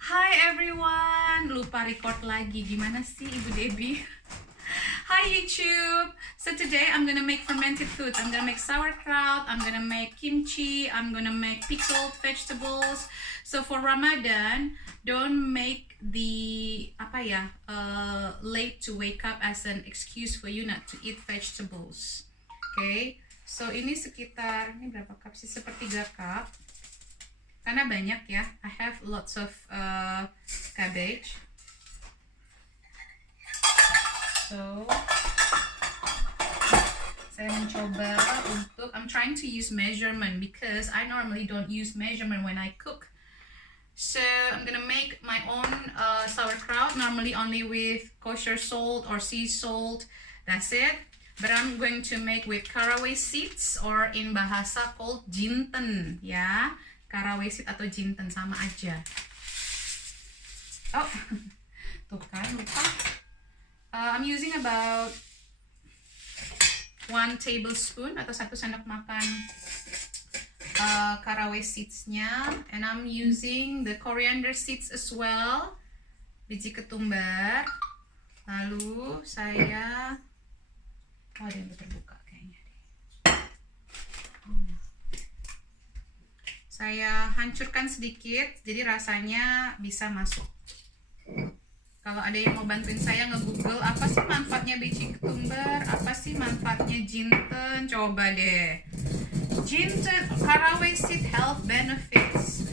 Hi everyone, lupa record lagi. Gimana sih Ibu Debbie? Hi YouTube. So today I'm gonna make fermented foods. I'm gonna make sauerkraut. I'm gonna make kimchi. I'm gonna make pickled vegetables. So for Ramadan, don't make the late to wake up as an excuse for you not to eat vegetables. Okay. So ini sekitar, ini berapa cup sih? Sepertiga cup. Karena banyak ya, I have lots of cabbage. So saya mencoba untuk, I'm trying to use measurement because I normally don't use measurement when I cook. So I'm gonna make my own sauerkraut, normally only with kosher salt or sea salt. That's it. But I'm going to make with caraway seeds, or in bahasa called jinten, ya. Caraway seed atau jinten sama aja. Oh, tuh kan lupa. I'm using about 1 tablespoon atau 1 sendok makan caraway seeds-nya, and I'm using the coriander seeds as well, biji ketumbar. Lalu saya, ada yang terbuka kayaknya. Saya hancurkan sedikit, jadi rasanya bisa masuk. Kalau ada yang mau bantuin saya nge-google apa sih manfaatnya biji ketumbar, apa sih manfaatnya jinten, coba deh. Jinten, caraway seed health benefits,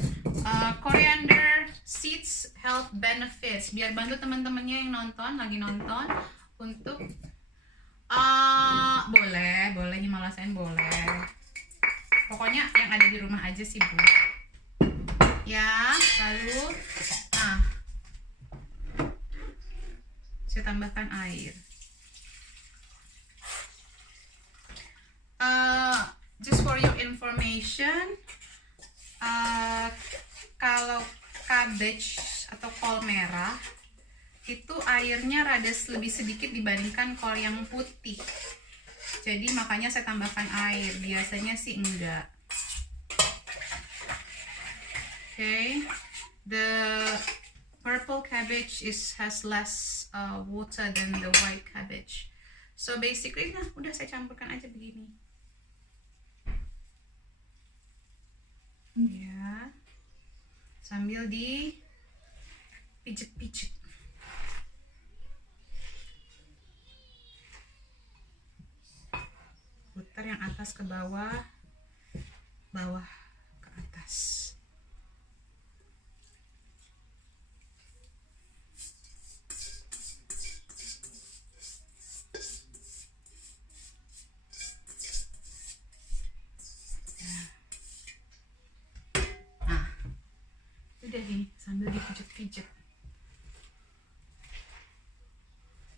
coriander seeds health benefits. Biar bantu teman-temannya yang lagi nonton untuk boleh himalayan boleh. Pokoknya yang ada di rumah aja sih Bu. Ya, lalu saya tambahkan air. Just for your information, kalau cabbage atau kol merah itu airnya rada lebih sedikit dibandingkan kol yang putih. Jadi makanya saya tambahkan air, biasanya sih enggak. Okay, the purple cabbage has less water than the white cabbage. So basically, nah udah saya campurkan aja begini. Ya, sambil dipijet-pijet. Putar yang atas ke bawah, bawah ke atas. Udah nih, sambil dipijet-pijet.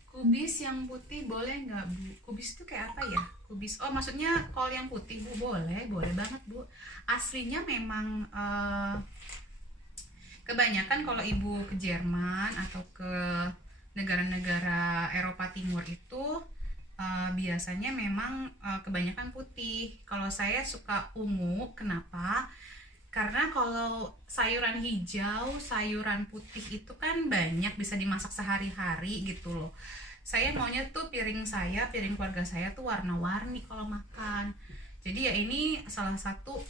Kubis yang putih boleh nggak Bu? Kubis itu kayak apa ya? Kubis, oh maksudnya kol yang putih Bu? Boleh banget Bu. Aslinya memang kebanyakan kalau Ibu ke Jerman atau ke negara-negara Eropa Timur itu biasanya memang kebanyakan putih. Kalau saya suka ungu, kenapa? Karena kalau sayuran hijau, sayuran putih itu kan banyak bisa dimasak sehari-hari gitu loh. Saya maunya tuh piring keluarga saya tuh warna-warni kalau makan. Jadi ya ini salah satu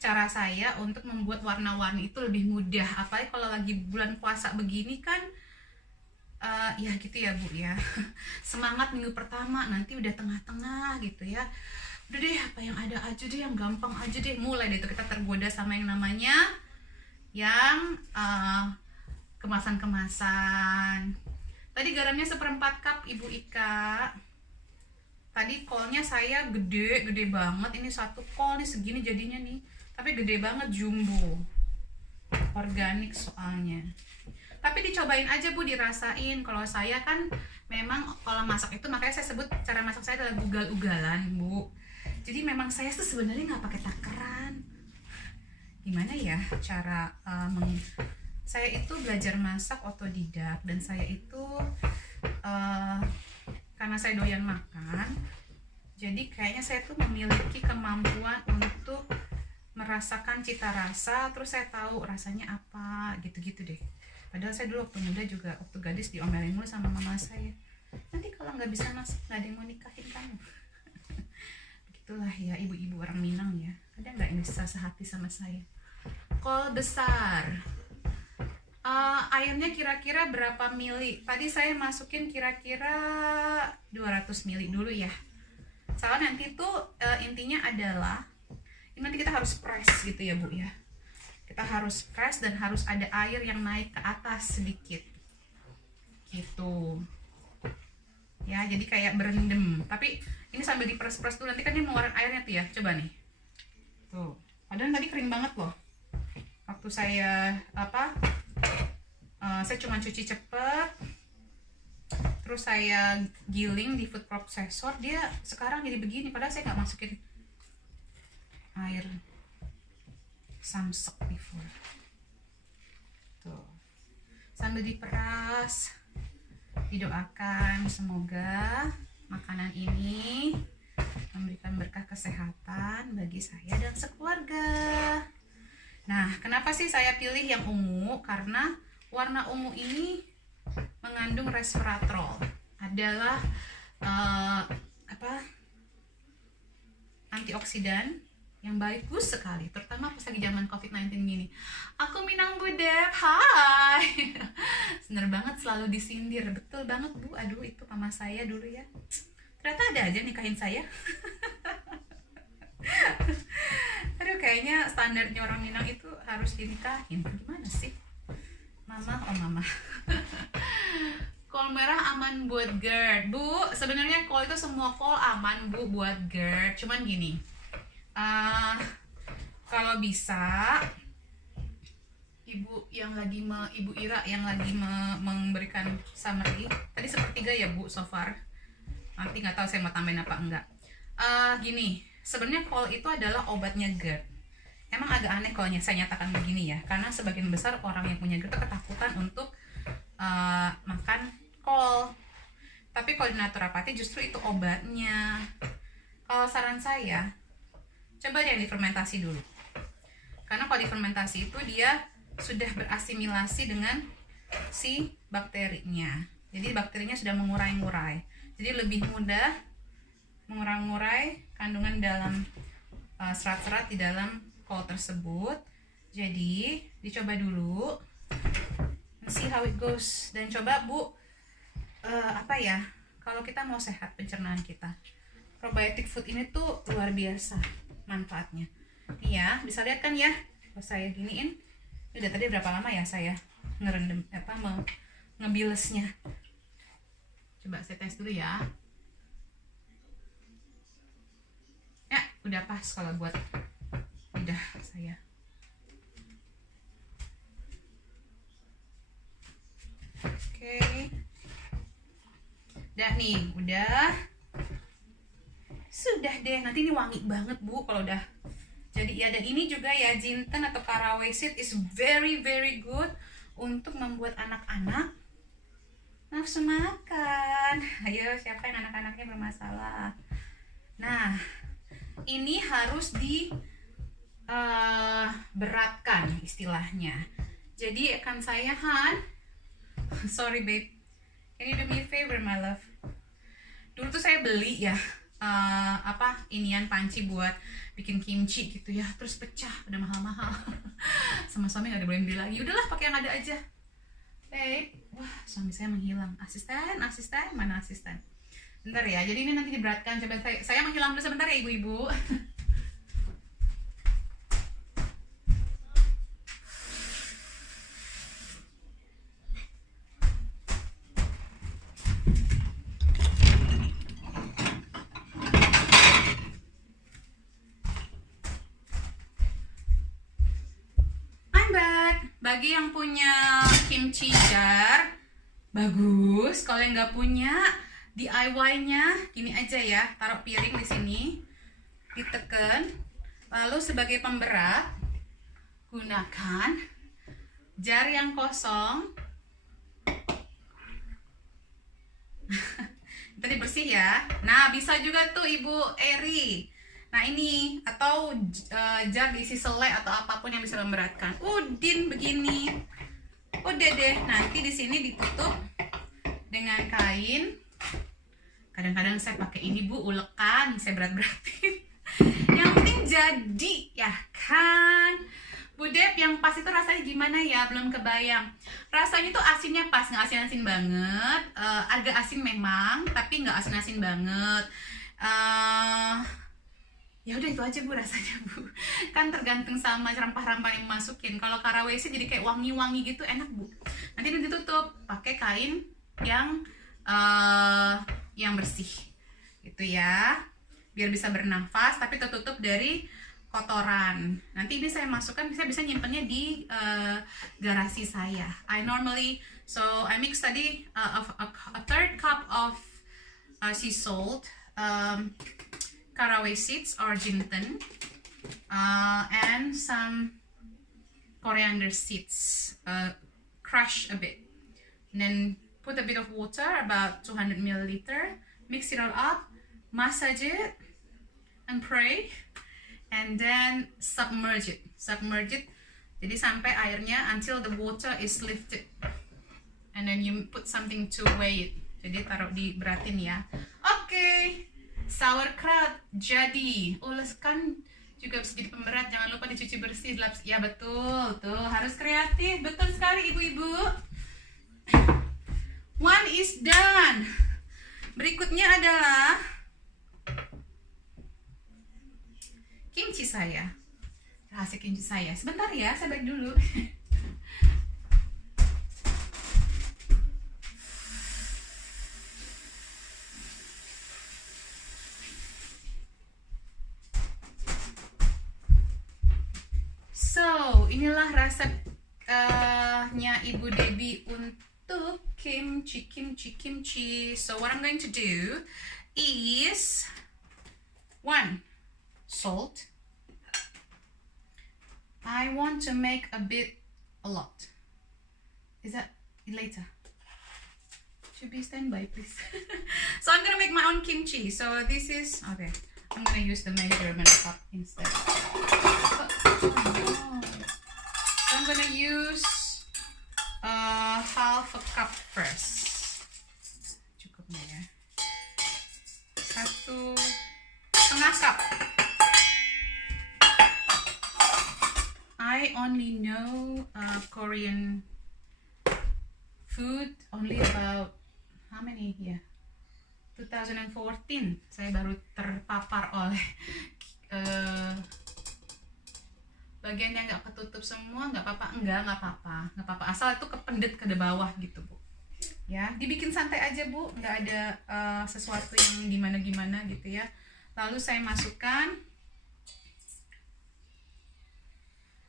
cara saya untuk membuat warna-warni itu lebih mudah. Apalagi kalau lagi bulan puasa begini kan, ya gitu ya Bu ya. Semangat minggu pertama, nanti udah tengah-tengah gitu ya. Udah deh apa yang ada aja deh, yang gampang aja deh. Mulai deh tuh kita tergoda sama yang namanya yang kemasan-kemasan. Tadi garamnya 1/4 cup Ibu Ika. Tadi kolnya saya gede banget. Ini satu kol nih segini jadinya nih. Tapi gede banget, jumbo. Organik soalnya. Tapi dicobain aja Bu, dirasain. Kalau saya kan memang kalau masak itu, makanya saya sebut cara masak saya adalah ugal-ugalan Bu. Jadi memang saya tuh sebenarnya nggak pakai takaran. Gimana ya cara saya itu belajar masak otodidak, dan saya itu karena saya doyan makan, jadi kayaknya saya tuh memiliki kemampuan untuk merasakan cita rasa, terus saya tahu rasanya apa, gitu-gitu deh. Padahal saya dulu waktu muda juga, waktu gadis diomelin mulu sama mama saya, nanti kalau nggak bisa masak nggak ada yang mau nikahin kamu. Begitulah ya ibu-ibu orang Minang ya, ada nggak yang bisa sehati sama saya. Kol besar, airnya kira-kira berapa mili? Tadi saya masukin kira-kira 200 mili dulu ya. Soalnya nanti tuh intinya adalah ini nanti kita harus press gitu ya Bu ya. Kita harus press dan harus ada air yang naik ke atas sedikit. Gitu. Ya, jadi kayak berendam. Tapi ini sambil diperes-peres dulu, nanti kan dia mengeluarkan airnya tuh ya. Coba nih. Tuh. Padahal tadi kering banget loh. Waktu saya saya cuma cuci cepet. Terus saya giling di food processor, dia sekarang jadi begini. Padahal saya nggak masukin air samsek before. Tuh. Sambil diperas, didoakan semoga makanan ini memberikan berkah kesehatan bagi saya dan sekeluarga. Nah, kenapa sih saya pilih yang ungu? Karena warna ungu ini mengandung resveratrol, adalah antioksidan yang bagus sekali, terutama pas lagi zaman COVID-19 gini. Aku Minang Bu Dep, hai. Bener banget, selalu disindir. Betul banget Bu, aduh itu mama saya dulu ya. Ternyata ada aja nikahin saya. Aduh, kayaknya standarnya orang Minang itu harus dinikahin. Gimana sih? Mama, oh mama. Kol merah aman buat GERD. Bu, sebenarnya kol itu semua kol aman Bu buat GERD. Cuman gini, kalau bisa Ibu Ira yang lagi memberikan summary tadi sepertiga ya Bu so far. Nanti nggak tahu saya mau tambahin apa enggak. Gini, sebenarnya kol itu adalah obatnya GERD. Emang agak aneh kalau saya nyatakan begini ya, karena sebagian besar orang yang punya GERD itu ketakutan untuk makan kol. Tapi kalau di naturopati justru itu obatnya. Kalau saran saya, coba deh difermentasi dulu. Karena kalau difermentasi itu dia sudah berasimilasi dengan si bakterinya. Jadi bakterinya sudah mengurai-ngurai. Jadi lebih mudah mengurai-ngurai kandungan dalam serat-serat di dalam kol tersebut. Jadi dicoba dulu, see how it goes. Dan coba Bu, kalau kita mau sehat pencernaan kita, probiotic food ini tuh luar biasa manfaatnya. Iya, bisa lihat kan ya, kalau saya giniin, udah tadi berapa lama ya saya ngerendam ngebilesnya. Coba saya tes dulu ya. Ya, udah pas kalau buat lidah saya. Oke. Udah nih, udah. Sudah deh, nanti ini wangi banget Bu kalau udah jadi ya. Dan ini juga ya, jinten atau caraway seed is very very good untuk membuat anak-anak nafsu makan. Ayo, siapa yang anak-anaknya bermasalah? Nah, ini harus beratkan istilahnya. Jadi akan saya sorry babe, can you do me a favor my love? Dulu tuh saya beli ya inian panci buat bikin kimchi gitu ya, terus pecah, udah mahal-mahal. Sama suami gak ada boleh beli lagi, udahlah pakai yang ada aja. Babe, wah suami saya menghilang. Asisten, mana asisten? Bentar ya, jadi ini nanti diberatkan. Coba saya menghilang dulu sebentar ya ibu-ibu. Bagi yang punya kimchi jar, bagus. Kalau yang nggak punya, DIY-nya gini aja ya, taruh piring di sini, ditekan, lalu sebagai pemberat gunakan jar yang kosong. Tadi bersih ya. Nah, bisa juga tuh Ibu Eri. Nah ini, atau jar diisi selai atau apapun yang bisa memberatkan. Udin begini. Udah deh, nanti di sini ditutup dengan kain. Kadang-kadang saya pakai ini Bu, ulekan, saya berat-beratin. Yang penting jadi, ya kan? Bu Dep, yang pas itu rasanya gimana ya? Belum kebayang. Rasanya tuh asinnya pas, nggak asin-asin banget. Agak asin memang, tapi nggak asin-asin banget. Ya udah itu aja Bu rasanya Bu. Kan tergantung sama rempah-rempah yang masukin. Kalau karawesi jadi kayak wangi-wangi gitu, enak Bu. Nanti ditutup pakai kain yang bersih gitu ya, biar bisa bernafas tapi tertutup dari kotoran. Nanti ini saya masukkan, saya bisa nyimpennya di garasi saya. I mix tadi a third cup of sea salt, caraway seeds or jinten, and some coriander seeds, crush a bit, and then put a bit of water, about 200 milliliter, mix it all up, massage it, and pray, and then submerge it. Jadi sampai airnya, until the water is lifted, and then you put something to weigh it. Jadi taruh di beratin ya. Oke, sauerkraut jadi. Uleskan juga bisa jadi pemberat, jangan lupa dicuci bersih. Ya betul, tuh harus kreatif, betul sekali ibu-ibu. One is done. Berikutnya adalah kimchi saya. Rahasia kimchi saya. Sebentar ya, saya balik dulu. So, inilah resepnya Ibu Debbie untuk kimchi. So what I'm going to do is 1, salt. I want to make a lot. Is that later? Should be standby, please. So I'm gonna make my own kimchi. So this is okay. I'm gonna use the measurement cup instead. No. So I'm gonna use half a cup first. Cukup nih ya. 1,5 cup. I only know Korean food only about how many ya? 2014 saya baru terpapar oleh bagian yang nggak ketutup semua. Nggak apa-apa, asal itu kependet ke bawah gitu Bu ya. Dibikin santai aja Bu, nggak ada sesuatu yang gimana gitu ya. Lalu saya masukkan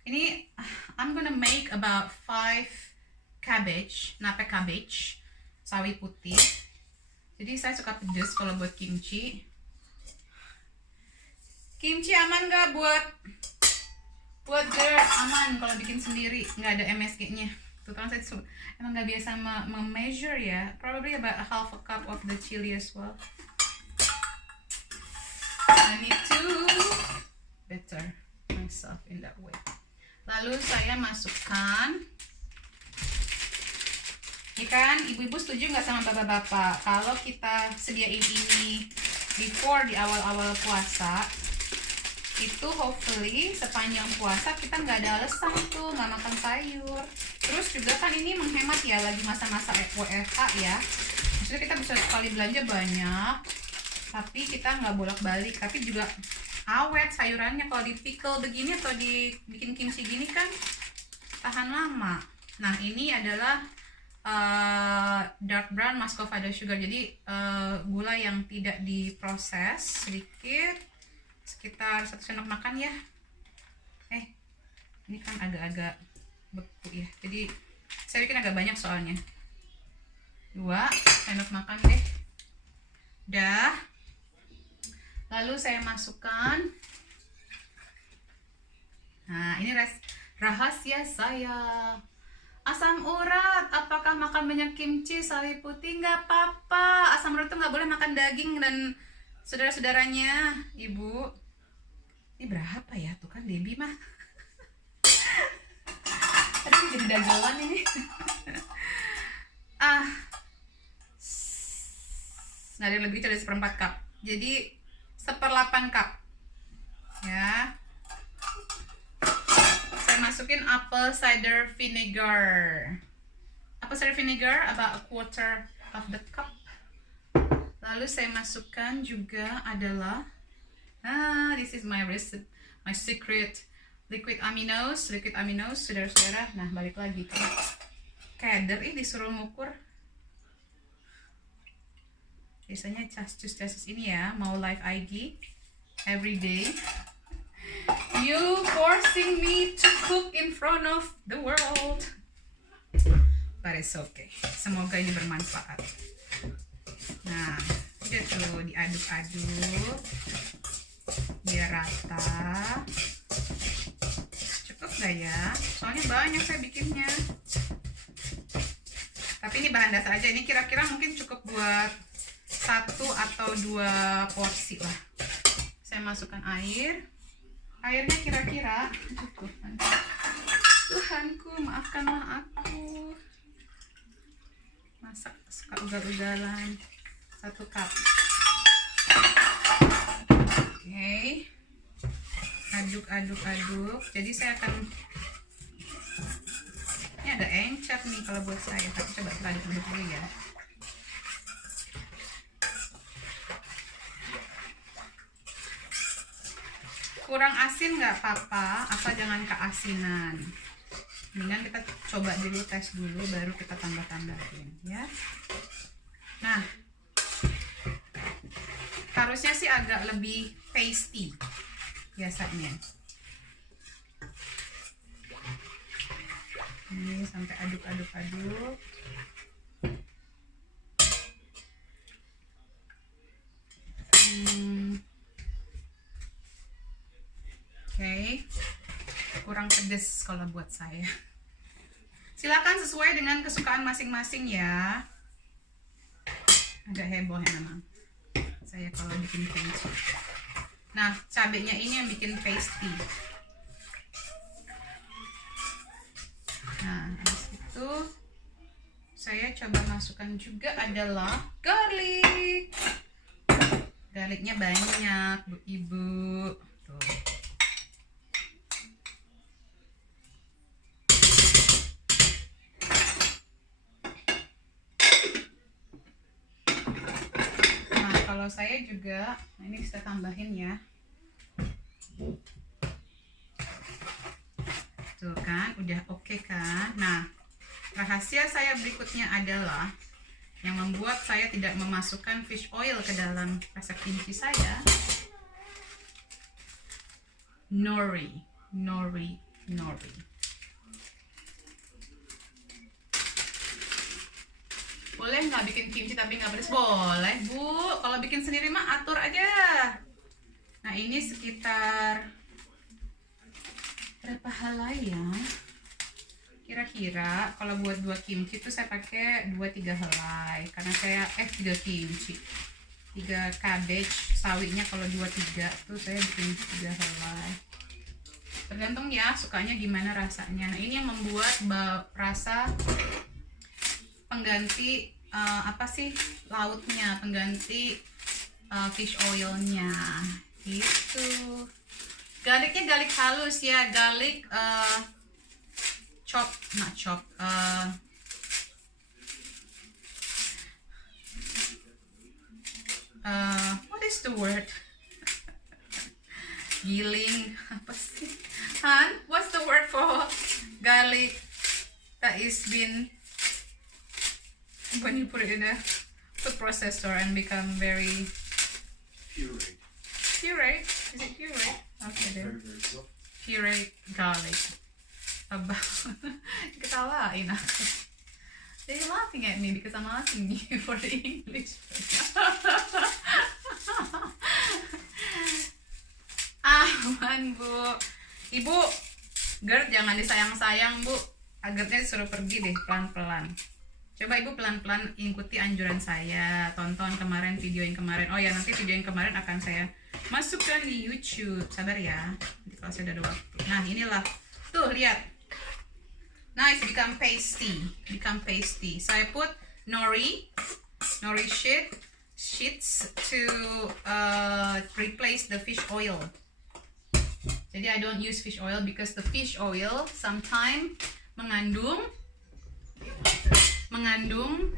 ini, I'm gonna make about 5 nape cabbage, sawi putih. Jadi saya suka pedas kalau buat kimchi. Kimchi aman nggak buat girl? Aman kalau bikin sendiri, nggak ada MSG-nya. Terutama saya emang nggak biasa measure ya. Probably about half a cup of the chili as well. I need to better myself in that way. Lalu saya masukkan. Ya kan, ibu-ibu setuju nggak sama bapak-bapak kalau kita sediain ini before di awal-awal puasa, itu hopefully sepanjang puasa kita nggak ada alasan tuh nggak makan sayur. Terus juga kan ini menghemat ya, lagi masa-masa WFH ya. Maksudnya kita bisa sekali belanja banyak, tapi kita nggak bolak-balik, tapi juga awet sayurannya. Kalau di pickle begini atau dibikin kimchi gini kan tahan lama. Nah ini adalah dark brown muscovado sugar, jadi gula yang tidak diproses, sedikit, sekitar 1 sendok makan ya. Ini kan agak-agak beku ya, jadi saya bikin agak banyak soalnya. 2 sendok makan deh. Dah. Lalu saya masukkan, nah ini rahasia saya, asam urat. Apakah makan banyak kimchi, sawi putih? Nggak apa-apa. Asam urat itu nggak boleh makan daging dan saudara-saudaranya, ibu. Ini berapa ya? Tuh kan Debbie mah. Aduh, jadi dagelan ini. Nggak ada lebih dari 1/4 cup. Jadi 1/8 cup. Ya. Saya masukin apple cider vinegar. Apple cider vinegar about 1/4 of the cup. Lalu saya masukkan juga adalah this is my recipe, my secret liquid aminos, saudara-saudara. Nah, balik lagi ke keder ini disuruh ngukur. Biasanya casus ini ya, mau live IG every day. You forcing me to cook in front of the world. But it's okay. Semoga ini bermanfaat. Nah, udah tuh diaduk-aduk biar rata. Cukup gak ya? Soalnya banyak saya bikinnya. Tapi ini bahan dasar aja. Ini kira-kira mungkin cukup buat 1 atau 2 porsi lah. Saya masukkan air. Airnya kira-kira Tuhanku, maafkanlah aku. Masak suka ugal-ugalan. 1 cup. Oke. Aduk. Jadi saya akan, ini agak encer nih kalau buat saya. Tapi coba kita aduk dulu ya. Kurang asin nggak apa-apa, apa jangan keasinan. Mendingan kita coba dulu, tes dulu, baru kita tambah-tambahin ya. Nah, harusnya sih agak lebih pasty biasanya. Ini sampai aduk-aduk. Oke, kurang pedes kalau buat saya. Silakan sesuai dengan kesukaan masing-masing ya. Agak heboh ya memang saya kalau bikin kimchi. Nah, cabenya ini yang bikin pasty. Nah, habis itu saya coba masukkan juga adalah garlic. Garlicnya banyak, Bu Ibu. Tuh. Kalau saya juga, nah ini kita tambahin ya. Tuh kan, udah oke kan. Nah, rahasia saya berikutnya adalah yang membuat saya tidak memasukkan fish oil ke dalam resep kimchi saya. Nori. Boleh nggak bikin kimchi tapi nggak pedas? Boleh, Bu. Kalau bikin sendiri mah atur aja. Nah, ini sekitar berapa helai ya? Kira-kira kalau buat 2 kimchi tuh saya pakai 2-3 helai. Karena saya 3 kimchi. 3 cabbage, sawinya kalau 2-3 tuh saya bikin 3 helai. Tergantung ya, sukanya gimana rasanya. Nah, ini yang membuat rasa pengganti lautnya, pengganti fish oilnya gitu. Garlicnya garlic halus ya, garlic what is the word? Giling, apa sih? Han, what's the word for garlic that is been when you put it in a food processor and become very puree? Is it puree? Okay, then. Very soft. Puree garlic. About ketawain aku. They're laughing at me because I'm asking you for the English. Aman, Bu. Ibu, Gerd jangan disayang-sayang, Bu. Agatnya disuruh pergi deh pelan-pelan. Coba ibu pelan-pelan ikuti anjuran saya, tonton kemarin video yang kemarin. Oh ya, nanti video yang kemarin akan saya masukkan di YouTube. Sabar ya, nanti kalau saya udah ada waktu. Nah inilah, tuh lihat, nice, become pasty. Saya put nori sheets to replace the fish oil. Jadi I don't use fish oil because the fish oil sometimes mengandung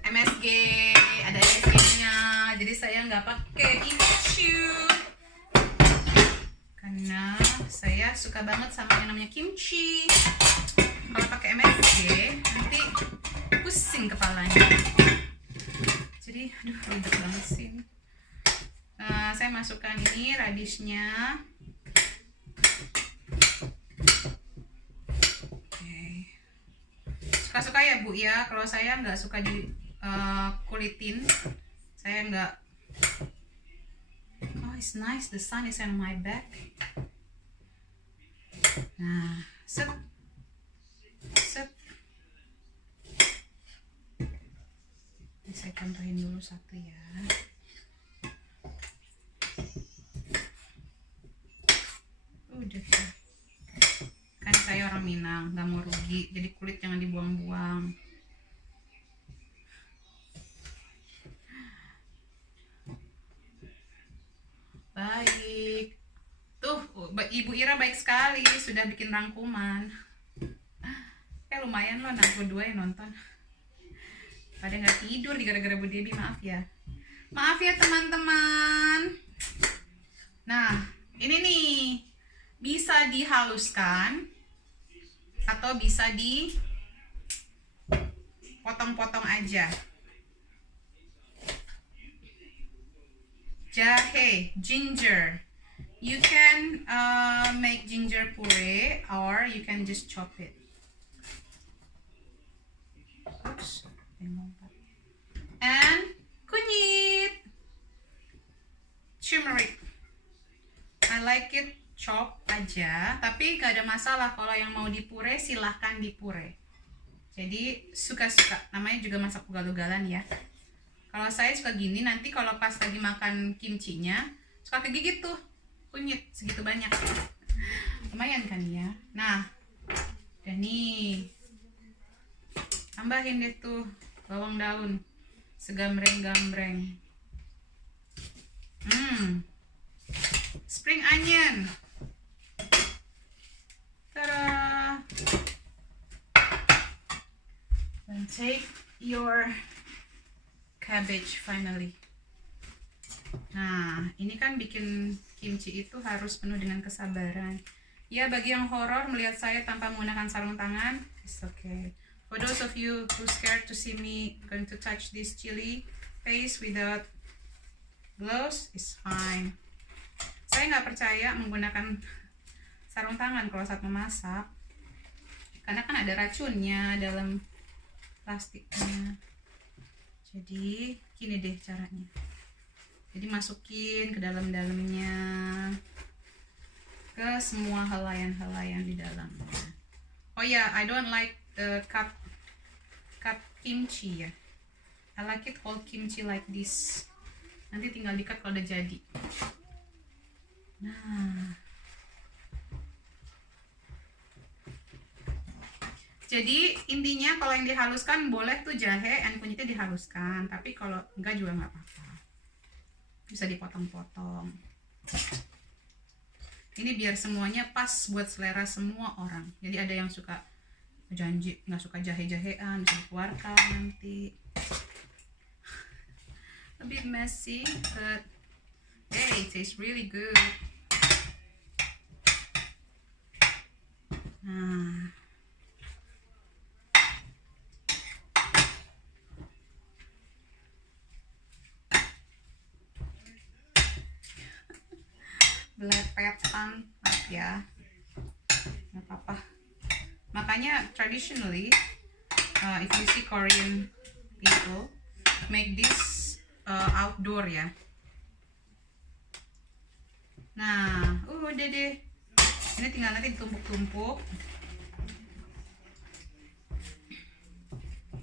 MSG, ada MSG-nya. Jadi saya nggak pakai itu karena saya suka banget sama yang namanya kimchi. Kalau pakai MSG nanti pusing kepalanya. Jadi aduh ribet banget sih. Saya masukkan ini radisnya. Suka-suka ya Bu ya, kalau saya nggak suka di kulitin, saya nggak. Oh it's nice, the sun is on my back. Nah set ini saya tambahin dulu satu ya. Udah kan saya orang Minang, nggak mau rugi, jadi kulit jangan dibuang-buang. Baik, tuh Ibu Ira baik sekali, sudah bikin rangkuman. Lumayan loh, 62 yang nonton. Pada nggak tidur gara-gara Bu Debbie, maaf ya teman-teman. Nah ini nih bisa dihaluskan atau bisa dipotong-potong aja. Jahe, ginger, you can make ginger puree or you can just chop it. Oops, and kunyit, turmeric. I like it chop aja, tapi gak ada masalah kalau yang mau dipure silahkan dipure. Jadi suka-suka, namanya juga masak ugal-ugalan ya. Kalau saya suka gini, nanti kalau pas lagi makan kimchinya suka kegigit tuh kunyit segitu banyak. Lumayan kan ya. Nah dan nih tambahin deh tuh bawang daun segambreng-gambreng. Spring onion. Ta-da! And take your cabbage finally. Nah, ini kan bikin kimchi itu harus penuh dengan kesabaran. Ya, bagi yang horor melihat saya tanpa menggunakan sarung tangan, it's okay. For those of you who scared to see me going to touch this chili paste without gloves, it's fine. Saya nggak percaya menggunakan sarung tangan kalau saat memasak, karena kan ada racunnya dalam plastiknya. Jadi gini deh caranya. Jadi masukin ke dalam-dalamnya, ke semua helaian-helaian di dalamnya. Oh ya, I don't like the cut kimchi ya. I like it whole kimchi like this. Nanti tinggal di-cut kalau udah jadi. Nah, jadi intinya kalau yang dihaluskan boleh tuh jahe dan kunyitnya dihaluskan, tapi kalau enggak juga nggak apa-apa, bisa dipotong-potong. Ini biar semuanya pas buat selera semua orang. Jadi ada yang suka janji nggak suka jahe-jahean, bisa dikeluarkan nanti. A bit messy, but hey, it tastes really good. Nah, belepetan, maaf ya, nggak apa-apa. Makanya traditionally, if you see Korean people make this outdoor ya. Nah, udah deh. Ini tinggal nanti ditumpuk-tumpuk.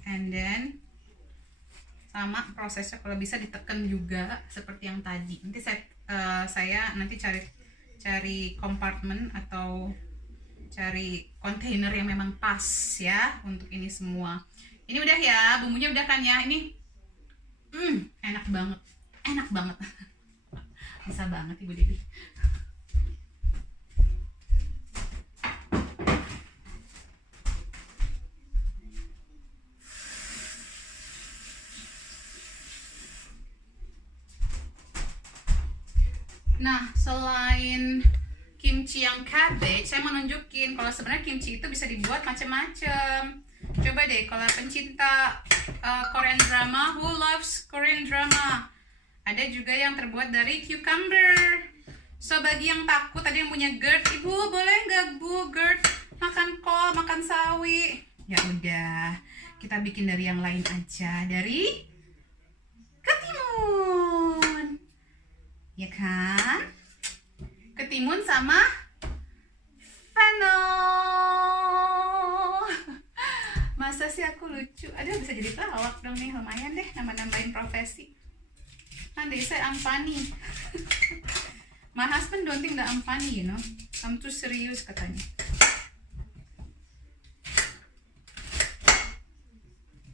And then sama prosesnya kalau bisa ditekan juga seperti yang tadi. Nanti saya nanti cari kompartemen atau cari kontainer yang memang pas ya untuk ini semua. Ini udah ya, bumbunya udah kan ya. Ini enak banget, enak banget. Bisa banget Ibu Dewi. Nah, selain kimchi yang cabbage, saya mau nunjukin kalau sebenarnya kimchi itu bisa dibuat macam-macam. Coba deh kalau pencinta Korean drama, who loves Korean drama? Ada juga yang terbuat dari cucumber. So bagi yang takut, tadi yang punya GERD, Ibu boleh nggak Bu GERD makan kol, makan sawi? Ya udah, kita bikin dari yang lain aja, dari ketimun. Ya kan? Ketimun sama fennel. Masa sih aku lucu? Aduh, bisa jadi pelawak dong nih, lumayan deh nambah-nambahin profesi. Nah, they say I'm funny. My husband don't think that I'm funny, you know. I'm too serious katanya.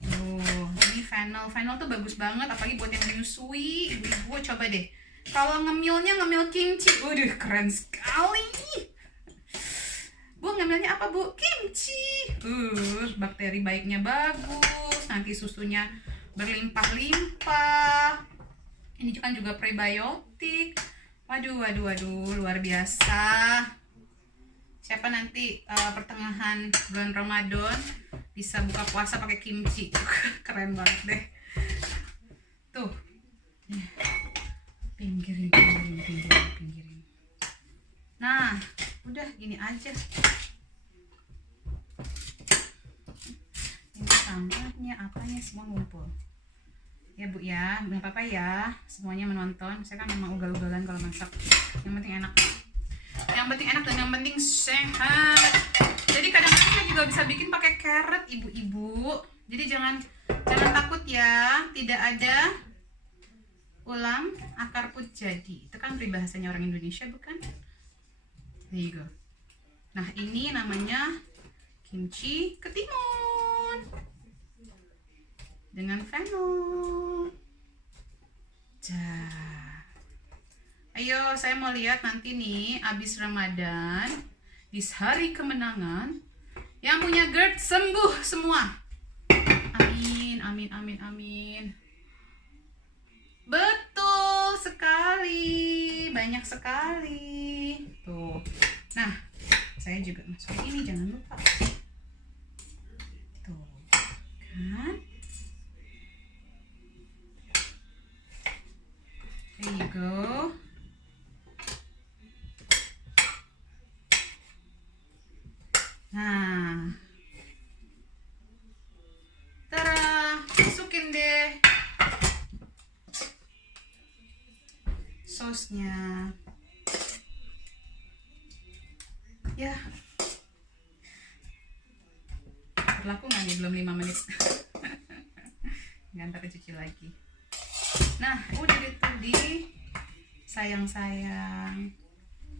Oh, ini fennel. Fennel tuh bagus banget, apalagi buat yang menyusui. Ibu-ibu coba deh. Kalau ngemilnya ngemil kimchi, waduh keren sekali. Bu ngemilnya apa Bu? Kimchi. Bakteri baiknya bagus, nanti susunya berlimpah-limpah. Ini kan juga prebiotik. Waduh, luar biasa. Siapa nanti pertengahan bulan Ramadan bisa buka puasa pakai kimchi? Keren banget deh. Tuh. Pinggirin. Nah, udah gini aja. Ini sampahnya, apanya semua ngumpul. Ya Bu ya, nggak apa-apa ya semuanya menonton. Saya kan memang ugal-ugalan kalau masak. Yang penting enak. Yang penting enak dan yang penting sehat. Jadi kadang-kadang saya juga bisa bikin pakai carrot ibu-ibu. Jadi jangan takut ya, tidak ada ulam akar pun jadi. Itu kan peribahasanya orang Indonesia bukan? There you go. Nah ini namanya kimchi ketimun dengan fennel. Ayo saya mau lihat nanti nih abis Ramadan di hari kemenangan yang punya GERD sembuh semua. Amin. Betul sekali, banyak sekali. Tuh. Nah, saya juga masukin ini, jangan lupa. Tuh. Kan? There you go. Nah. Tara, masukin deh sosnya. Ya. Berlaku nggak nih? Belum 5 menit. Nggak, ntar cuci lagi. Nah, udah itu di sayang-sayang.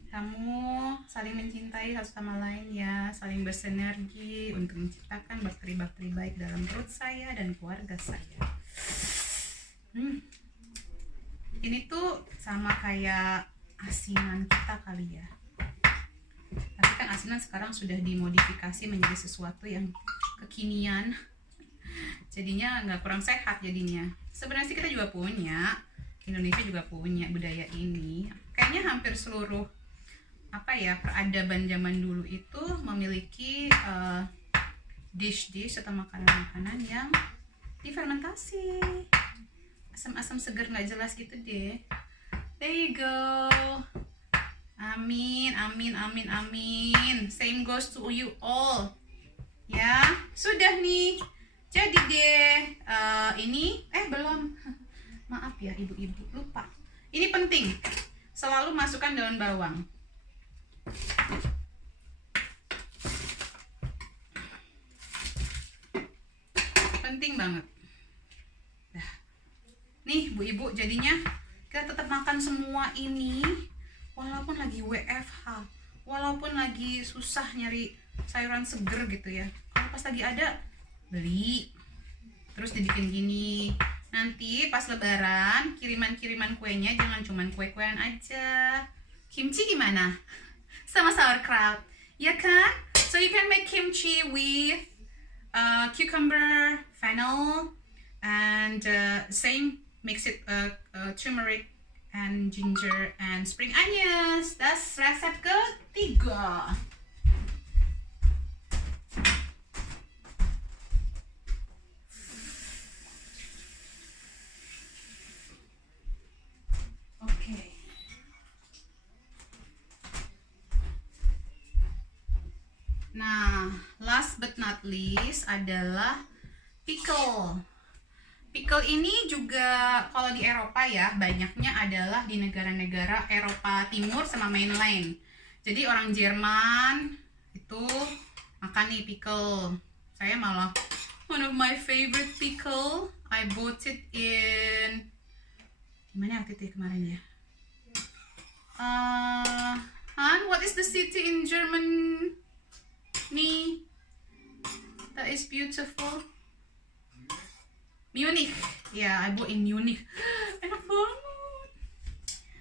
Kamu saling mencintai satu sama lain ya, saling bersinergi untuk menciptakan bakteri-bakteri baik dalam perut saya dan keluarga saya. Ini tuh sama kayak asinan kita kali ya. Tapi kan asinan sekarang sudah dimodifikasi menjadi sesuatu yang kekinian. Jadinya nggak kurang sehat jadinya. Sebenarnya sih kita juga punya, Indonesia juga punya budaya ini. Kayaknya hampir seluruh peradaban zaman dulu itu memiliki dish atau makanan-makanan yang difermentasi. Asam-asam segar nggak jelas gitu deh. There you go. Amin. Same goes to you all. Ya, sudah nih. Jadi deh, ini belum. Maaf ya ibu-ibu, lupa. Ini penting. Selalu masukkan daun bawang. Penting banget. Nah, Nih Bu Ibu, jadinya kita tetap makan semua ini walaupun lagi WFH, walaupun lagi susah nyari sayuran seger gitu ya. Kalau pas lagi ada, beli terus dibikin gini. Nanti pas lebaran kiriman kuenya jangan cuman kue-kuean aja. Kimchi gimana? Sama sauerkraut, ya kan? So you can make kimchi with cucumber, fennel, and same mix it turmeric and ginger and spring onions. That's resep ketiga. Nah, last but not least adalah pickle. Pickle ini juga kalau di Eropa ya, banyaknya adalah di negara-negara Eropa Timur sama mainland. Jadi orang Jerman itu makan nih pickle. Saya malah one of my favorite pickle. I bought it in gimana waktu itu kemarin ya? Han, what is the city in Germany? That is beautiful. Munich. Yeah, I bought in Munich. Enak banget.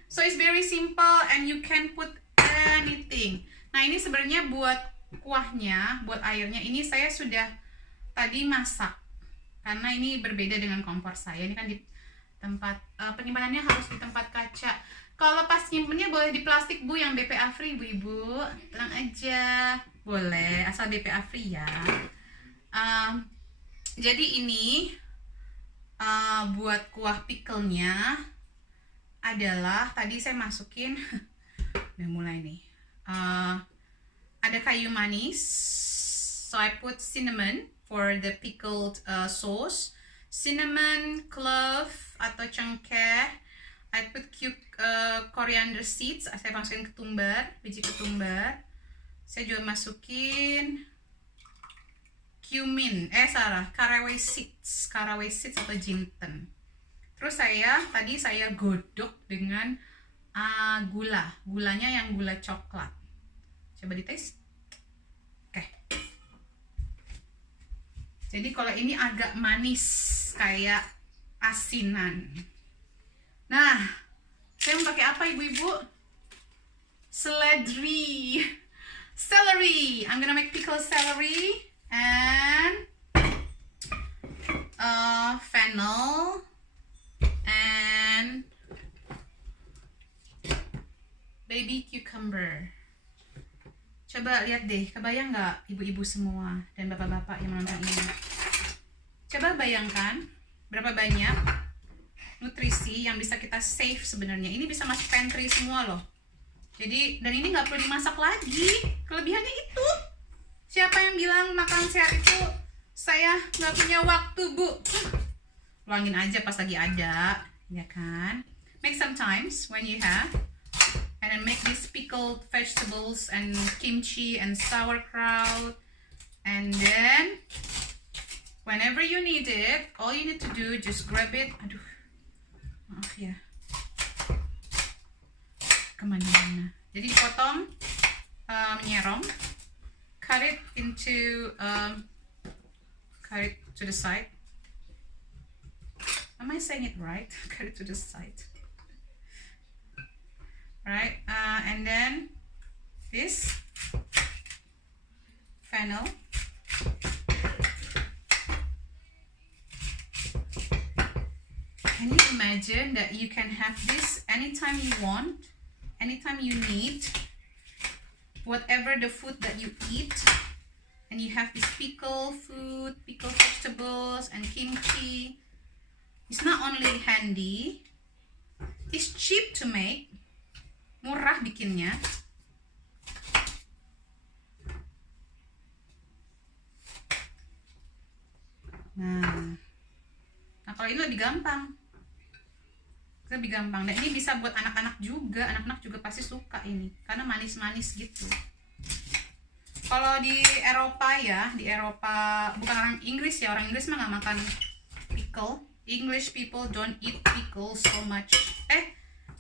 So it's very simple and you can put anything. Nah, ini sebenarnya buat kuahnya, buat airnya ini saya sudah tadi masak. Karena ini berbeda dengan kompor saya. Ini kan di tempat penyimpanannya harus di tempat kaca. Kalau pas nyimpennya boleh di plastik Bu, yang BPA free Bu Ibu. Tenang aja. Boleh, asal BPA free ya. Jadi ini buat kuah pickle-nya adalah tadi saya masukin udah mulai nih. Ada kayu manis. So I put cinnamon for the pickled sauce. Cinnamon, clove atau cengkeh. I put coriander seeds. Saya masukin ketumbar, biji ketumbar. Saya juga masukin cumin, caraway seeds atau jinten. Terus tadi saya godok dengan gulanya yang gula coklat. Coba dites. Oke. Jadi kalau ini agak manis kayak asinan. Nah, saya mau pakai apa ibu-ibu? Celery. I'm gonna make pickled celery and fennel and baby cucumber. Coba lihat deh, kebayang nggak ibu-ibu semua dan bapak-bapak yang menonton ini? Coba bayangkan berapa banyak nutrisi yang bisa kita save sebenarnya. Ini bisa masuk pantry semua loh. Jadi, dan ini nggak perlu dimasak lagi. Kelebihannya itu. Siapa yang bilang makan sehat itu saya nggak punya waktu, Bu? Luangin aja pas lagi ada, ya kan? Make sometimes when you have. And then make these pickled vegetables and kimchi and sauerkraut. And then, whenever you need it, all you need to do, just grab it. Aduh, maaf ya. Kemana-mana. Jadi dipotong, nyerong, cut it to the side. Am I saying it right? Cut it to the side. Right, and then this fennel. Can you imagine that you can have this anytime you want? Anytime you need, whatever the food that you eat, and you have this pickled food, pickled vegetables, and kimchi. It's not only handy, it's cheap to make, murah bikinnya. Nah kalau ini lebih gampang. Lebih gampang, dan ini bisa buat anak-anak juga. Anak-anak juga pasti suka ini karena manis-manis gitu. Kalau di Eropa ya, di Eropa, bukan orang Inggris ya, orang Inggris mah nggak makan pickle. English people don't eat pickles so much.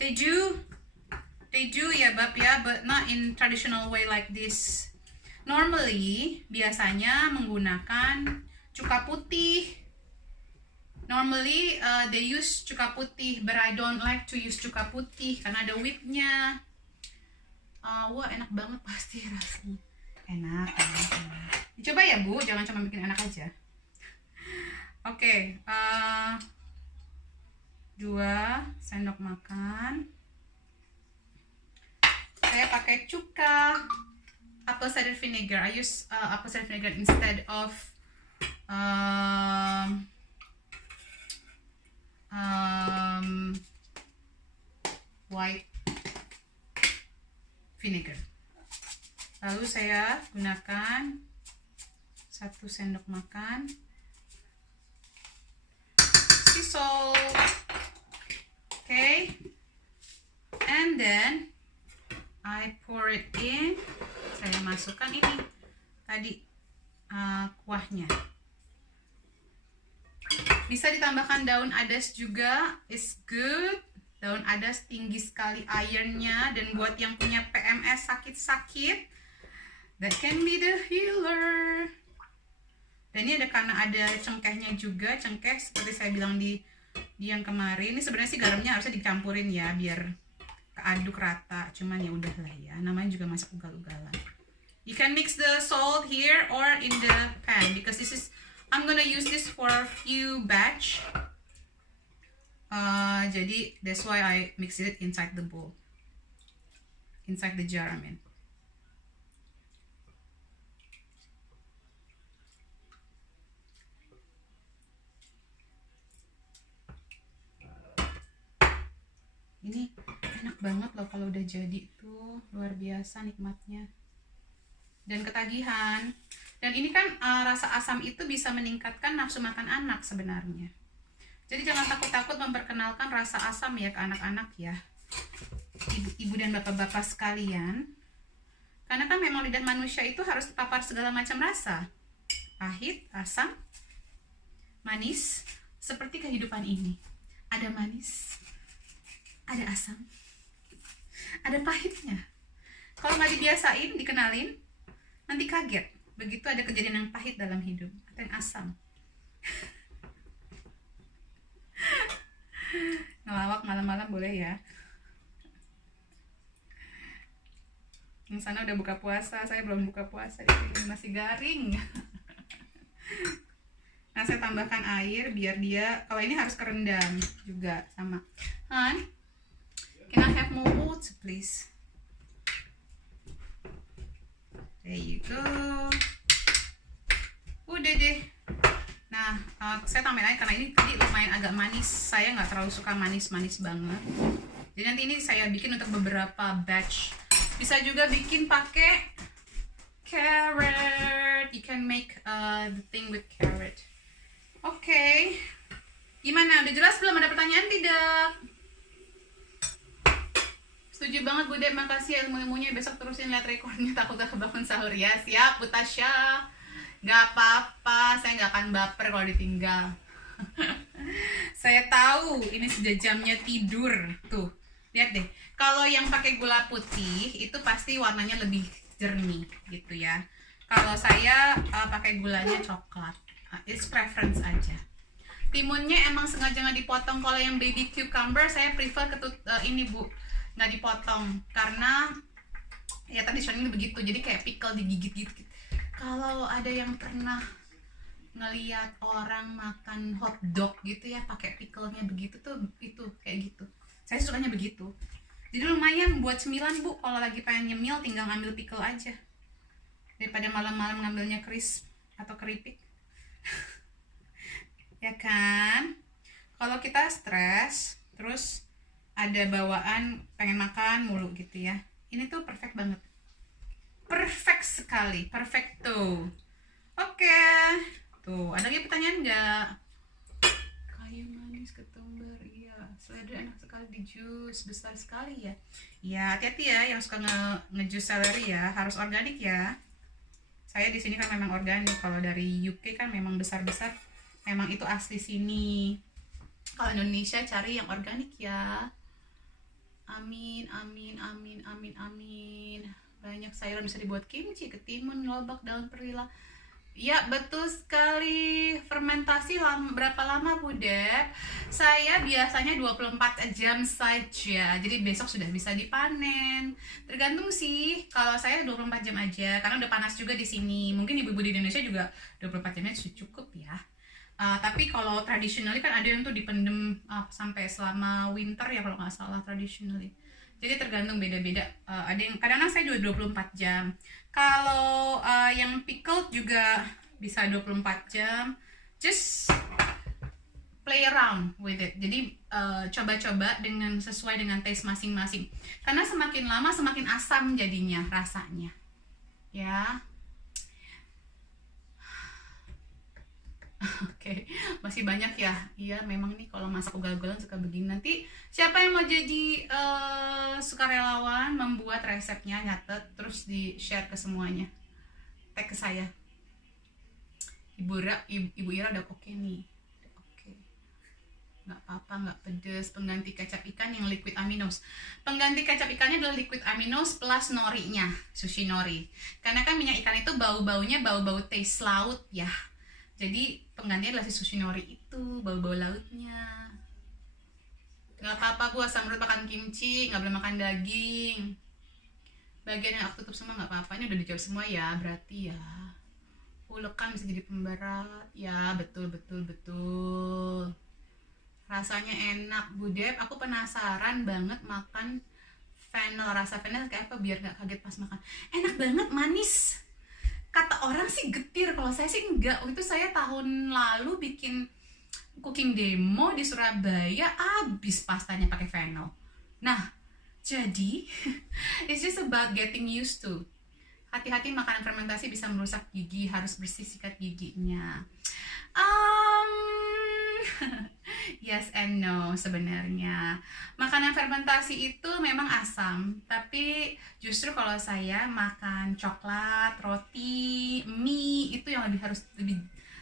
They do ya Bab ya, but not in traditional way like this. Normally biasanya menggunakan cuka putih. Normally they use cuka putih, but I don't like to use cuka putih karena ada whipnya. Wah enak banget pasti rasanya. Enak. Dicoba ya Bu, jangan cuma bikin enak aja. Oke, 2 sendok makan. Saya pakai cuka apple cider vinegar. I use apple cider vinegar instead of white vinegar. Lalu saya gunakan 1 sendok makan sea salt. Okay, and then I pour it in. Saya masukkan ini tadi kuahnya. Bisa ditambahkan daun adas juga, is good. Daun adas tinggi sekali ironnya, dan buat yang punya PMS sakit-sakit, that can be the healer. Dan ini ada karena ada cengkehnya juga. Cengkeh seperti saya bilang di yang kemarin, ini sebenarnya sih garamnya harusnya dicampurin ya biar keaduk rata, cuman ya udahlah ya, namanya juga masak ugal-ugalan. You can mix the salt here or in the pan, because this is, I'm gonna use this for a few batch. Jadi that's why I mix it inside the bowl, inside the jar, I mean. Ini enak banget loh kalau udah jadi tuh, luar biasa nikmatnya dan ketagihan. Dan ini kan rasa asam itu bisa meningkatkan nafsu makan anak sebenarnya. Jadi jangan takut-takut memperkenalkan rasa asam ya ke anak-anak ya, ibu-ibu dan bapak-bapak sekalian. Karena kan memang lidah manusia itu harus terpapar segala macam rasa, pahit, asam, manis, seperti kehidupan ini. Ada manis, ada asam, ada pahitnya. Kalau nggak dibiasain, dikenalin, nanti kaget. Begitu ada kejadian yang pahit dalam hidup atau yang asam. Ngelawak malam-malam boleh ya. Yang sana udah buka puasa, saya belum buka puasa, ini masih garing. Nah, saya tambahkan air biar dia, kalau ini harus kerendam juga sama. Han, can I have more water please? There you go. Udah deh. Nah, saya tambahin air karena ini tadi lumayan agak manis. Saya nggak terlalu suka manis-manis banget. Jadi nanti ini saya bikin untuk beberapa batch. Bisa juga bikin pakai carrot. You can make the thing with carrot. Oke. Gimana? Udah jelas belum? Ada pertanyaan tidak? Setuju banget Bude, makasih ilmu-ilmunya. Besok terusin lihat rekornya, takut gak kebangun sahur ya. Siap Bu Tasya. Gak apa-apa, saya gak akan baper kalau ditinggal. Saya tahu ini sudah jamnya tidur. Tuh, lihat deh. Kalau yang pakai gula putih itu pasti warnanya lebih jernih gitu ya. Kalau saya pakai gulanya coklat. It's preference aja. Timunnya emang sengaja nggak dipotong. Kalau yang baby cucumber saya prefer ini Bu, nggak dipotong karena ya tradisionalnya begitu. Jadi kayak pickle digigit gitu. Kalau ada yang pernah ngeliat orang makan hotdog gitu ya pakai pickle-nya begitu tuh, itu kayak gitu. Saya sukanya begitu. Jadi lumayan buat cemilan Bu, kalau lagi pengen nyemil tinggal ngambil pickle aja daripada malam-malam ngambilnya crisp atau keripik. Ya kan? Kalau kita stres terus ada bawaan pengen makan mulu gitu ya, ini tuh perfect banget. Perfect sekali, perfecto. Oke. Tuh, ada lagi pertanyaan nggak? Kayu manis ketumbar, iya. Seledri enak sekali di jus, besar sekali ya. Iya, hati-hati ya yang suka ngejus seleri ya, harus organik ya. Saya di sini kan memang organik. Kalau dari UK kan memang besar-besar, memang itu asli sini. Kalau Indonesia cari yang organik ya. Amin, amin, amin, amin, amin. Banyak sayuran bisa dibuat kimchi, ketimun, lobak, daun perila. Ya, betul sekali. Fermentasi berapa lama, Bu Dep? Saya biasanya 24 jam saja. Jadi besok sudah bisa dipanen. Tergantung sih. Kalau saya 24 jam aja karena udah panas juga di sini. Mungkin ibu-ibu di Indonesia juga 24 jamnya sudah cukup ya. Tapi kalau traditionally kan ada yang tuh dipendem sampai selama winter ya kalau nggak salah traditionally. Jadi tergantung beda-beda. Ada yang kadang-kadang saya juga 24 jam. Kalau yang pickled juga bisa 24 jam. Just play around with it. Jadi coba-coba dengan sesuai dengan taste masing-masing. Karena semakin lama semakin asam jadinya rasanya. Ya. Oke, masih banyak ya. Iya, memang nih kalau masak ugal-ugalan suka begini. Nanti siapa yang mau jadi sukarelawan membuat resepnya, nyatet, terus di-share ke semuanya. Tag ke saya. Ibu Ira udah oke nih. Udah oke. Nggak apa-apa, nggak pedes. Pengganti kecap ikan yang liquid aminos. Pengganti kecap ikannya adalah liquid aminos plus norinya, sushi nori. Karena kan minyak ikan itu bau-baunya bau-bau taste laut ya. Jadi penggantinya adalah si sushi nori itu, bau-bau lautnya. Nggak apa-apa Bu, asam urat makan kimchi, nggak boleh makan daging. Bagian yang aku tutup semua nggak apa-apa, ini udah dijawab semua ya, berarti ya. Ulekan bisa jadi pemberat, ya betul. Rasanya enak Bu Dep, aku penasaran banget makan fennel, rasa fennel kayak apa biar nggak kaget pas makan. Enak banget, manis. Kata orang sih getir, kalau saya sih enggak. Itu saya tahun lalu bikin cooking demo di Surabaya, abis pastanya pakai fennel. Nah, jadi it's just about getting used to. Hati-hati makanan fermentasi bisa merusak gigi, harus bersih sikat giginya. Yes and no sebenarnya. Makanan fermentasi itu memang asam, tapi justru kalau saya makan coklat, roti, mie itu yang harus lebih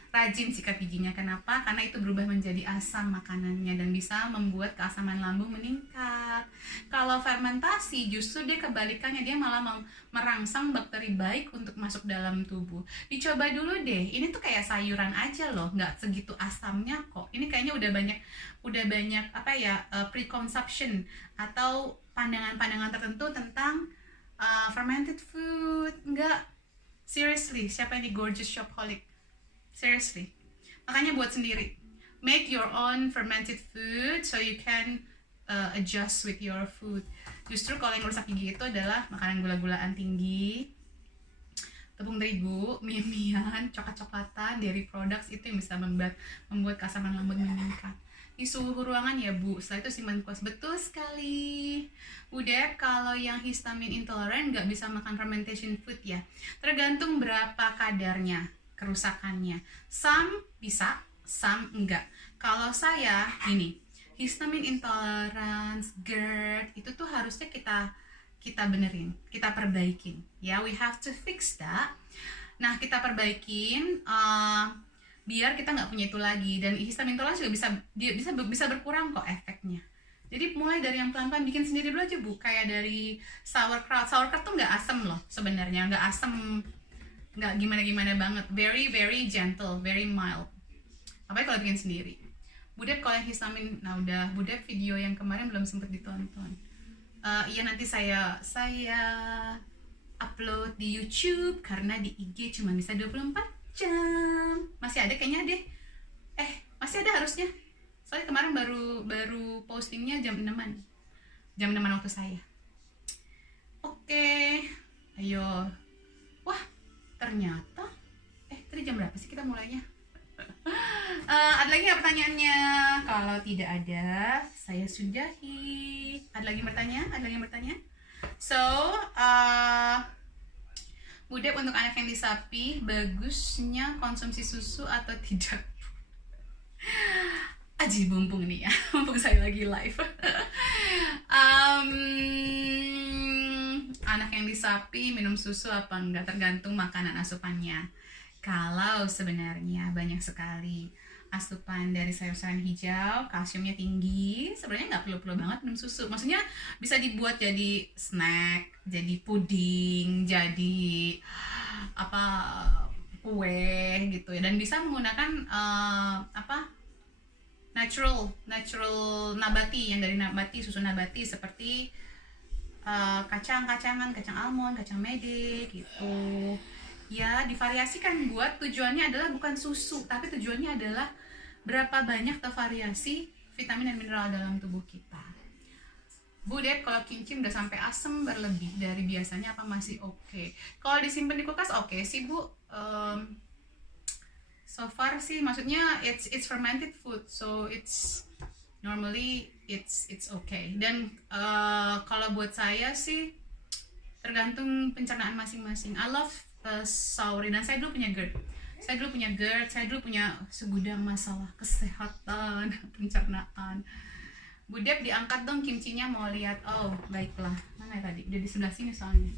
rajin sikat giginya. Kenapa? Karena itu berubah menjadi asam makanannya dan bisa membuat keasaman lambung meningkat. Kalau fermentasi justru dia kebalikannya, dia malah merangsang bakteri baik untuk masuk dalam tubuh. Dicoba dulu deh, ini tuh kayak sayuran aja loh, nggak segitu asamnya kok. Ini kayaknya udah banyak apa ya, preconception atau pandangan-pandangan tertentu tentang fermented food. Nggak, seriously, siapa yang di gorgeous shopaholic? Seriously, makanya buat sendiri. Make your own fermented food so you can adjust with your food. Justru kalau yang merusak gigi itu adalah makanan gula-gulaan tinggi, tepung terigu, mie-mian, coklat-coklatan, dairy products, itu yang bisa membuat keasaman lambung meningkat. Di suhu ruangan ya Bu, setelah itu simpan kulkas. Betul sekali Bu Dep, kalau yang histamin intoleran nggak bisa makan fermentation food ya. Tergantung berapa kadarnya kerusakannya. Some bisa, some enggak. Kalau saya gini, histamin intolerance, GERD, itu tuh harusnya kita benerin, kita perbaikin. Ya, we have to fix that. Nah, kita perbaikin biar kita nggak punya itu lagi. Dan histamin intolerance juga bisa berkurang kok efeknya. Jadi mulai dari yang pelan-pelan, bikin sendiri dulu aja Bu. Kayak dari sauerkraut. Sauerkraut tuh nggak asem loh sebenarnya, nggak asem, nggak gimana-gimana banget, very gentle, very mild. Apalagi kalau bikin sendiri. Bu Dep kalau yang histamin, nah udah Bu Dep video yang kemarin belum sempet ditonton. Iya nanti saya upload di YouTube karena di IG cuma bisa 24 jam. Masih ada kayaknya deh. Masih ada harusnya. Soalnya kemarin baru postingnya jam 6-an. Jam 6-an waktu saya. Oke. Ayo. Wah, ternyata tadi jam berapa sih kita mulainya? Ada lagi nggak pertanyaannya? Kalau tidak ada, saya sudahi. Ada lagi yang bertanya? So, Bu Dep, untuk anak yang disapi, bagusnya konsumsi susu atau tidak? Aji mumpung nih ya, mumpung saya lagi live. Anak yang disapi minum susu apa enggak, tergantung makanan asupannya. Kalau sebenarnya banyak sekali asupan dari sayur-sayuran hijau, kalsiumnya tinggi. Sebenarnya nggak perlu-perlu banget minum susu. Maksudnya bisa dibuat jadi snack, jadi puding, jadi apa kue gitu ya. Dan bisa menggunakan natural nabati, yang dari nabati, susu nabati seperti kacang-kacangan, kacang almond, kacang mede gitu ya. Divariasikan, buat tujuannya adalah bukan susu, tapi tujuannya adalah berapa banyak tervariasi vitamin dan mineral dalam tubuh kita. Bu Dep, kalau kimchi udah sampai asam berlebih dari biasanya apa masih oke? Kalau disimpan di kulkas oke sih Bu. So far sih, maksudnya it's fermented food, so it's normally it's okay. Dan kalau buat saya sih tergantung pencernaan masing-masing. I love sauri, dan saya dulu punya GERD. Saya dulu punya segudang masalah kesehatan pencernaan. Bu Dep, diangkat dong kimchinya, mau lihat. Oh baiklah, mana ya tadi, udah di sebelah sini soalnya.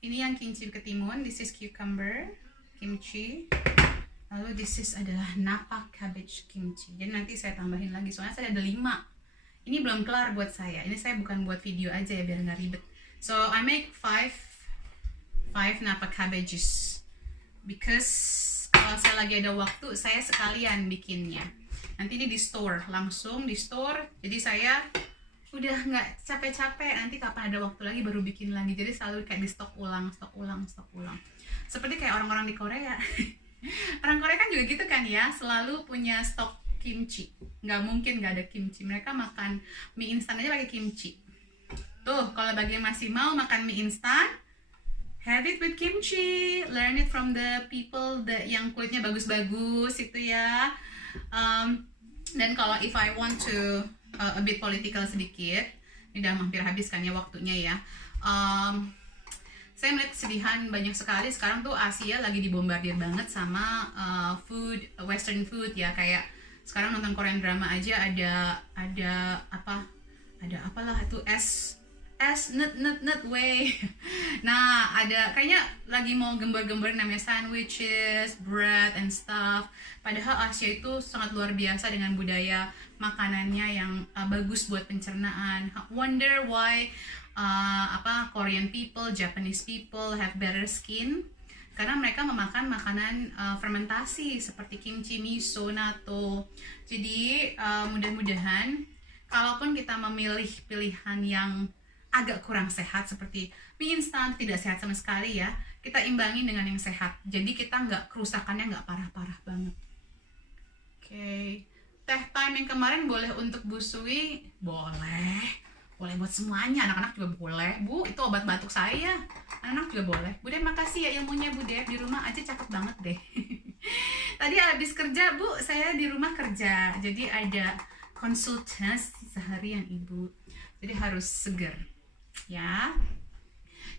Ini yang kimchi ketimun, this is cucumber kimchi. Lalu this is adalah napa cabbage kimchi. Jadi nanti saya tambahin lagi, soalnya saya ada 5. Ini belum kelar buat saya. Ini saya bukan buat video aja ya, biar nggak ribet. So I make 5 napa cabbages because kalau saya lagi ada waktu, saya sekalian bikinnya. Nanti ini di store, langsung di store. Jadi saya udah nggak capek-capek, nanti kapan ada waktu lagi baru bikin lagi. Jadi selalu kayak di stok ulang. Seperti kayak orang-orang di Korea. Orang Korea kan juga gitu kan ya, selalu punya stok kimchi. Nggak mungkin nggak ada kimchi. Mereka makan mie instan aja pakai kimchi. Tuh, kalau bagi yang masih mau makan mie instan, have it with kimchi. Learn it from the people yang kulitnya bagus-bagus itu ya. Dan kalau if I want to a bit political sedikit, ini udah hampir habis kan ya waktunya ya. Saya melihat kesedihan banyak sekali sekarang tuh. Asia lagi dibombardir banget sama food, western food ya. Kayak sekarang nonton Korean drama aja ada apalah itu nut way. Nah, ada kayaknya lagi mau gembor-gembor namanya sandwiches, bread and stuff. Padahal Asia itu sangat luar biasa dengan budaya makanannya yang bagus buat pencernaan. Wonder why Korean people, Japanese people have better skin, karena mereka memakan makanan fermentasi seperti kimchi, miso, natto. Jadi mudah-mudahan kalaupun kita memilih pilihan yang agak kurang sehat seperti mie instan, tidak sehat sama sekali ya, kita imbangi dengan yang sehat. Jadi kita kerusakannya nggak parah-parah banget. Oke. Teh time yang kemarin boleh untuk Bu Sui? Boleh buat semuanya, anak-anak juga boleh Bu, itu obat batuk saya, anak-anak juga boleh. Bu Dep, makasih ya ilmunya Bu Dep, di rumah aja cakep banget deh. Tadi habis kerja Bu, saya di rumah kerja, jadi ada konsultasi seharian Ibu, jadi harus seger ya.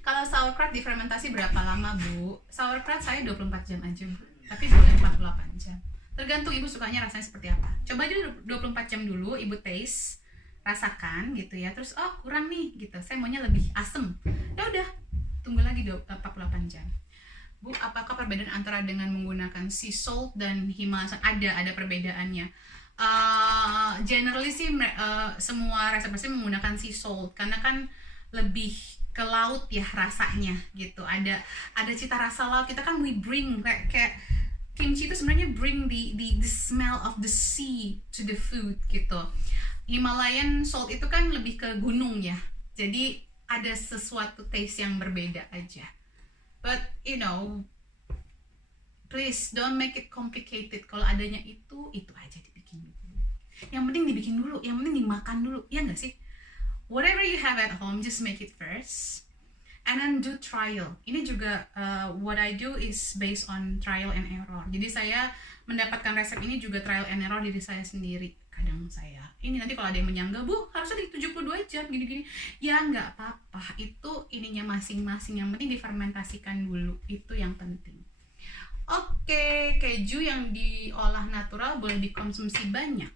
Kalau sauerkraut difermentasi berapa lama Bu? Sauerkraut saya 24 jam aja Bu, tapi boleh 48 jam, tergantung Ibu sukanya rasanya seperti apa. Coba aja 24 jam dulu Ibu taste, rasakan gitu ya, terus oh kurang nih gitu, saya maunya lebih asem, ya udah tunggu lagi 48 jam. Bu, apakah perbedaan antara dengan menggunakan sea salt dan Himalaya? Ada perbedaannya. Generally sih semua resep menggunakan sea salt karena kan lebih ke laut ya rasanya gitu. Ada cita rasa laut. Kita kan we bring kayak kimchi itu sebenarnya bring the smell of the sea to the food gitu. Himalayan salt itu kan lebih ke gunung ya, jadi ada sesuatu taste yang berbeda aja. But you know, please don't make it complicated. Kalau adanya itu aja dibikin dulu. Yang penting dibikin dulu, yang penting dimakan dulu, ya nggak sih? Whatever you have at home, just make it first, and then do trial. Ini juga what I do is based on trial and error. Jadi saya mendapatkan resep ini juga trial and error diri saya sendiri. Kadang saya ini nanti kalau ada yang menyangga, Bu harusnya di 72 jam gini-gini, ya nggak apa-apa, itu ininya masing-masing, yang penting difermentasikan dulu, itu yang penting. Oke, keju yang diolah natural boleh dikonsumsi banyak.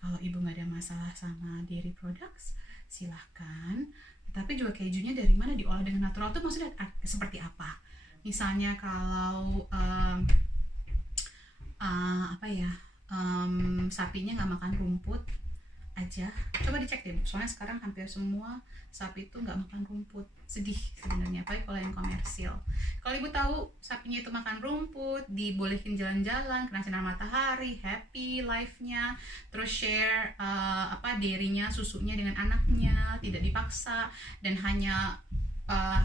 Kalau ibu nggak ada masalah sama dairy products, silahkan. Tapi juga kejunya dari mana, diolah dengan natural tuh maksudnya seperti apa? Misalnya kalau sapinya nggak makan rumput aja, coba dicek deh, soalnya sekarang hampir semua sapi itu nggak makan rumput. Sedih sebenarnya, apalagi kalau yang komersil. Kalau ibu tahu sapinya itu makan rumput, dibolehin jalan-jalan, kena sinar matahari, happy life-nya, terus share dairy-nya, susunya dengan anaknya, tidak dipaksa, dan hanya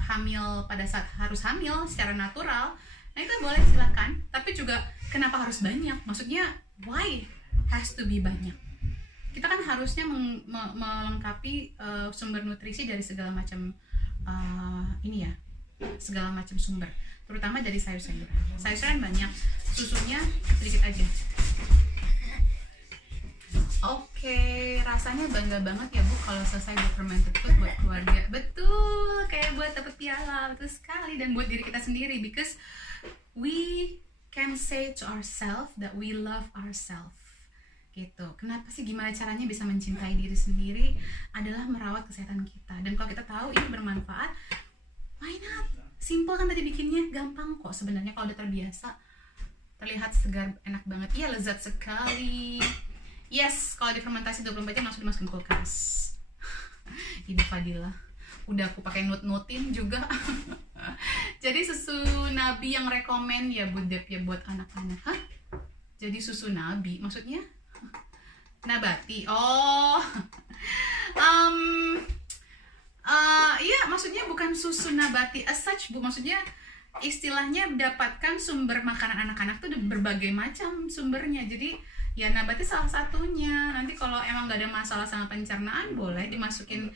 hamil pada saat harus hamil secara natural, nah itu boleh, silakan. Tapi juga kenapa harus banyak? Maksudnya why has to be banyak? Kita kan harusnya melengkapi sumber nutrisi dari segala macam segala macam sumber, terutama dari sayur-sayuran. Sayur-sayuran banyak, susunya sedikit aja. Oke, rasanya bangga banget ya Bu kalau selesai buat fermented food buat keluarga. Betul, kayak buat dapet piala, betul sekali. Dan buat diri kita sendiri, because we can say to ourselves that we love ourselves. Gitu. Kenapa sih, gimana caranya bisa mencintai diri sendiri adalah merawat kesehatan kita. Dan kalau kita tahu ini bermanfaat, why not? Simple kan tadi bikinnya, gampang kok sebenarnya kalau udah terbiasa. Terlihat segar, enak banget. Iya, lezat sekali. Yes, kalau difermentasi 24 jam langsung dimasukin kulkas. Ibu Fadila, udah aku pakai note-notin juga. Jadi susu Nabi yang rekomen ya Bu Dep ya buat anak-anak. Hah? Jadi susu Nabi, maksudnya? Nabati. Oh. Iya, maksudnya bukan susu nabati as such Bu, maksudnya istilahnya dapatkan sumber makanan anak-anak tuh berbagai macam sumbernya. Jadi ya nabati salah satunya. Nanti kalau emang nggak ada masalah sama pencernaan, boleh dimasukin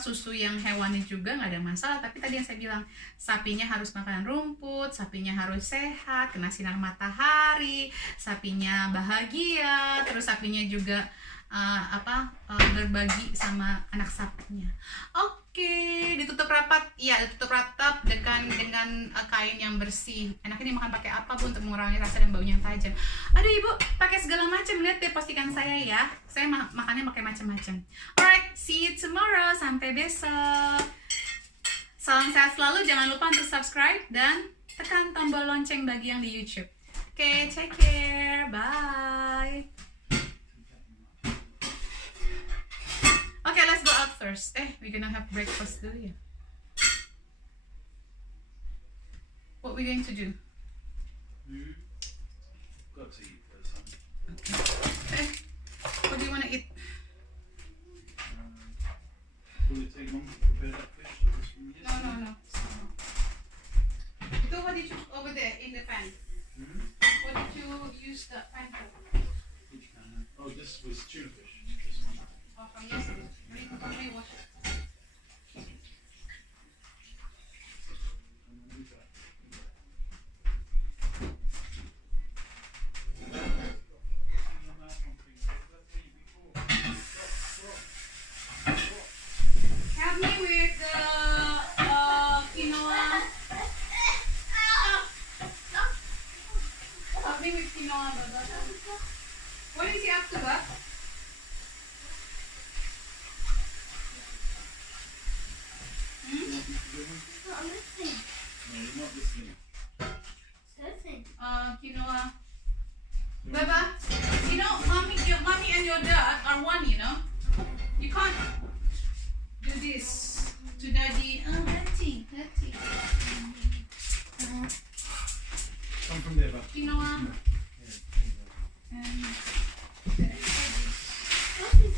susu yang hewani juga, nggak ada masalah. Tapi tadi yang saya bilang, sapinya harus makan rumput, sapinya harus sehat, kena sinar matahari, sapinya bahagia, terus sapinya juga berbagi sama anak sapinya. Oke, ditutup rapat. Iya, ditutup rapat dengan kain yang bersih. Enaknya dimakan pakai apa Bu untuk mengurangi rasa dan baunya yang tajam? Aduh Ibu, pakai segala macam. Lihat deh postingan saya ya. Saya makannya pakai macam-macam. Alright, see you tomorrow. Sampai besok. Salam sehat selalu. Jangan lupa untuk subscribe dan tekan tombol lonceng bagi yang di YouTube. Oke, take care. Bye. Okay, let's go out first. We're gonna have breakfast dulu ya. What we going to do? Got to eat first, huh? Okay. What do you want to eat? Will it take long to prepare that fish that was from yesterday? No. So what did you over there in the pan? What did you use the pan for? Which pan? Oh, this was tuna fish. This one. Oh, from yesterday. Let me wash it. Help me with the quinoa. Help me with quinoa, Baba. What is he up to, Baba? I'm listening. No, you're not listening. Listening. Quinoa. Baba, you know, mommy and your dad are one, you know. You can't do this to daddy. Oh, Letty. Come from there, Bob. Quinoa.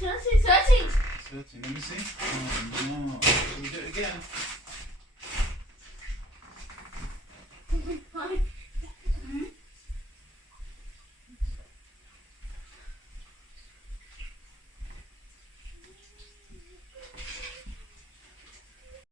Searching. Searching. Let me see. Oh no. Shall we do it again?